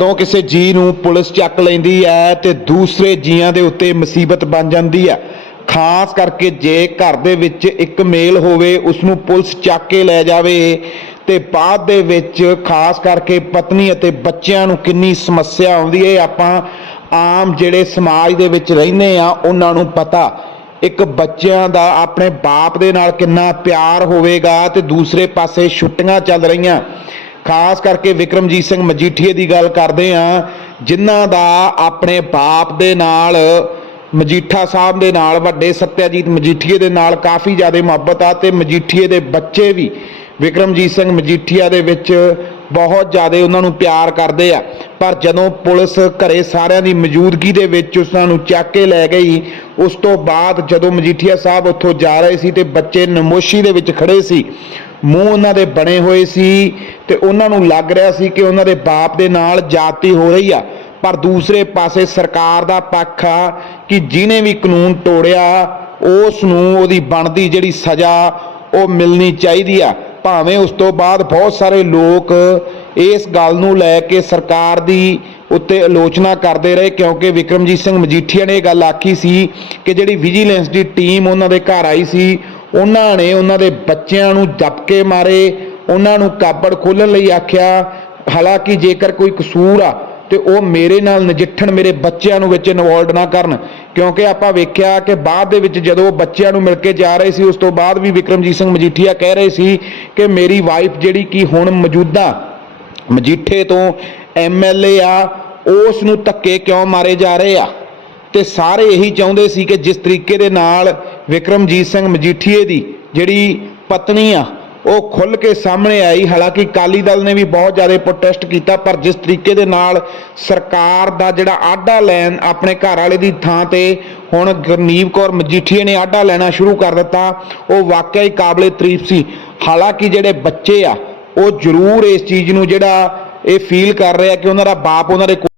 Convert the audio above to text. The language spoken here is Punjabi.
ਜਦੋਂ ਕਿਸੇ ਜੀ ਨੂੰ ਪੁਲਿਸ ਚੱਕ ਲੈਂਦੀ ਹੈ ਤੇ ਦੂਸਰੇ ਜੀਆਂ ਦੇ ਉੱਤੇ ਮੁਸੀਬਤ ਬਣ ਜਾਂਦੀ ਹੈ। ਖਾਸ ਕਰਕੇ ਜੇ ਘਰ ਦੇ ਵਿੱਚ ਇੱਕ ਮੇਲ ਹੋਵੇ ਉਸ ਨੂੰ ਪੁਲਿਸ ਚੱਕ ਕੇ ਲੈ ਜਾਵੇ ਤੇ ਬਾਅਦ ਦੇ ਵਿੱਚ ਖਾਸ ਕਰਕੇ ਪਤਨੀ ਅਤੇ ਬੱਚਿਆਂ ਨੂੰ ਕਿੰਨੀ ਸਮੱਸਿਆ ਆਉਂਦੀ ਹੈ, ਆਪਾਂ ਆਮ ਜਿਹੜੇ ਸਮਾਜ ਦੇ ਵਿੱਚ ਰਹਿੰਦੇ ਆ, ਉਹਨਾਂ ਨੂੰ ਪਤਾ। ਇੱਕ ਬੱਚਿਆਂ ਦਾ ਆਪਣੇ ਬਾਪ ਦੇ ਨਾਲ ਕਿੰਨਾ ਪਿਆਰ ਹੋਵੇਗਾ ਤੇ ਦੂਸਰੇ ਪਾਸੇ ਛੁੱਟੀਆਂ ਚੱਲ ਰਹੀਆਂ। ਖਾਸ ਕਰਕੇ ਵਿਕਰਮਜੀਤ ਸਿੰਘ ਮਜੀਠੀਏ ਦੀ ਗੱਲ ਕਰਦੇ ਆ ਜਿਨ੍ਹਾਂ ਦਾ ਆਪਣੇ ਬਾਪ ਦੇ ਨਾਲ, ਮਜੀਠਾ ਸਾਹਿਬ ਦੇ ਨਾਲ, ਵੱਡੇ ਸਤਿਆਜੀਤ ਮਜੀਠੀਏ ਦੇ ਨਾਲ ਕਾਫੀ ਜ਼ਿਆਦਾ ਮੁਹੱਬਤ ਆ ਤੇ ਮਜੀਠੀਏ ਦੇ ਬੱਚੇ ਵੀ, ਵਿਕਰਮਜੀਤ ਸਿੰਘ ਮਜੀਠੀਆ ਦੇ ਵਿੱਚ ਬਹੁਤ ਜ਼ਿਆਦਾ ਉਹਨਾਂ ਨੂੰ ਪਿਆਰ ਕਰਦੇ ਆ। ਪਰ ਜਦੋਂ ਪੁਲਿਸ ਘਰੇ ਸਾਰਿਆਂ ਦੀ ਮੌਜੂਦਗੀ ਦੇ ਵਿੱਚ ਉਹਨਾਂ ਨੂੰ ਚੱਕ ਕੇ ਲੈ ਗਈ, ਉਸ ਤੋਂ ਬਾਅਦ ਜਦੋਂ ਮਜੀਠੀਆ ਸਾਹਿਬ ਉੱਥੋਂ ਜਾ ਰਹੇ ਸੀ ਤੇ ਬੱਚੇ ਨਮੋਸ਼ੀ ਦੇ ਵਿੱਚ ਖੜੇ ਸੀ, ਮੂੰਹ ਉਹਨਾਂ ਦੇ ਬਣੇ ਹੋਏ ਸੀ ਤੇ ਉਹਨਾਂ ਨੂੰ ਲੱਗ ਰਿਹਾ ਸੀ ਕਿ ਉਹਨਾਂ ਦੇ ਬਾਪ ਦੇ ਨਾਲ ਜਾਤੀ ਹੋ ਰਹੀ ਆ। ਪਰ ਦੂਸਰੇ ਪਾਸੇ ਸਰਕਾਰ ਦਾ ਪੱਖ ਆ ਕਿ ਜਿਹਨੇ ਵੀ ਕਾਨੂੰਨ ਤੋੜਿਆ, ਉਸ ਨੂੰ ਉਹਦੀ ਬਣਦੀ ਜਿਹੜੀ ਸਜ਼ਾ ਉਹ ਮਿਲਣੀ ਚਾਹੀਦੀ ਆ। ਭਾਵੇਂ ਉਸ ਤੋਂ ਬਾਅਦ ਬਹੁਤ ਸਾਰੇ ਲੋਕ ਇਸ ਗੱਲ ਨੂੰ ਲੈ ਕੇ ਸਰਕਾਰ ਦੀ ਉੱਤੇ ਆਲੋਚਨਾ ਕਰਦੇ ਰਹੇ, ਕਿਉਂਕਿ ਵਿਕਰਮਜੀਤ ਸਿੰਘ ਮਜੀਠੀਆ ਨੇ ਇਹ ਗੱਲ ਆਖੀ ਸੀ ਕਿ ਜਿਹੜੀ ਵਿਜੀਲੈਂਸ ਦੀ ਟੀਮ ਉਹਨਾਂ ਦੇ ਘਰ ਆਈ ਸੀ, ਉਹਨਾਂ ਨੇ ਉਹਨਾਂ ਦੇ ਬੱਚਿਆਂ ਨੂੰ ਜੱਪਕੇ ਮਾਰੇ, ਉਹਨਾਂ ਨੂੰ ਕਾਬੜ ਖੋਲਣ ਲਈ ਆਖਿਆ। ਹਾਲਾਂਕਿ ਜੇਕਰ ਕੋਈ ਕਸੂਰ ਆ ਤੇ ਉਹ ਮੇਰੇ ਨਾਲ ਨਜਿੱਠਣ, ਮੇਰੇ ਬੱਚਿਆਂ ਨੂੰ ਵਿੱਚ ਇਨਵੋਲਡ ਨਾ ਕਰਨ। ਕਿਉਂਕਿ ਆਪਾਂ ਵੇਖਿਆ ਕਿ ਬਾਅਦ ਦੇ ਵਿੱਚ ਜਦੋਂ ਉਹ ਬੱਚਿਆਂ ਨੂੰ ਮਿਲ ਕੇ ਜਾ ਰਹੇ ਸੀ, ਉਸ ਤੋਂ ਬਾਅਦ ਵੀ ਵਿਕਰਮਜੀਤ ਸਿੰਘ ਮਜੀਠੀਆ ਕਹਿ ਰਹੇ ਸੀ ਕਿ ਮੇਰੀ ਵਾਈਫ ਜਿਹੜੀ ਕਿ ਹੁਣ ਮੌਜੂਦਾ ਮਜੀਠੇ ਤੋਂ ਐਮਐਲਏ ਆ, ਉਸ ਨੂੰ ਧੱਕੇ ਕਿਉਂ ਮਾਰੇ ਜਾ ਰਹੇ ਆ? ਤੇ ਸਾਰੇ ਇਹੀ ਚਾਹੁੰਦੇ ਸੀ ਕਿ ਜਿਸ ਤਰੀਕੇ ਦੇ ਨਾਲ ਵਿਕਰਮਜੀਤ ਸਿੰਘ ਮਜੀਠੀਏ ਦੀ ਜਿਹੜੀ ਪਤਨੀ ਆ ਉਹ ਖੁੱਲ ਕੇ ਸਾਹਮਣੇ ਆਈ। ਹਾਲਾਂਕਿ ਕਾਲੀ ਦਲ ਨੇ ਵੀ ਬਹੁਤ ਜ਼ਿਆਦਾ ਪ੍ਰੋਟੈਸਟ ਕੀਤਾ, ਪਰ ਜਿਸ ਤਰੀਕੇ ਦੇ ਨਾਲ ਸਰਕਾਰ ਦਾ ਜਿਹੜਾ ਆਡਾ ਲੈਣ ਆਪਣੇ ਘਰ ਵਾਲੇ ਦੀ ਥਾਂ ਤੇ ਹੁਣ ਗੁਰਨੀਵ ਕੌਰ ਮਜੀਠੀਏ ਨੇ ਆਡਾ ਲੈਣਾ ਸ਼ੁਰੂ ਕਰ ਦਿੱਤਾ, ਉਹ ਵਾਕਿਆ ਹੀ ਕਾਬਲੇ ਤਾਰੀਫ ਸੀ। ਹਾਲਾਂਕਿ ਜਿਹੜੇ ਬੱਚੇ ਆ, ਉਹ ਜ਼ਰੂਰ ਇਸ ਚੀਜ਼ ਨੂੰ ਜਿਹੜਾ ਇਹ ਫੀਲ ਕਰ ਰਿਹਾ ਕਿ ਉਹਨਾਂ ਦਾ ਬਾਪ ਉਹਨਾਂ ਦੇ ਕੋਲ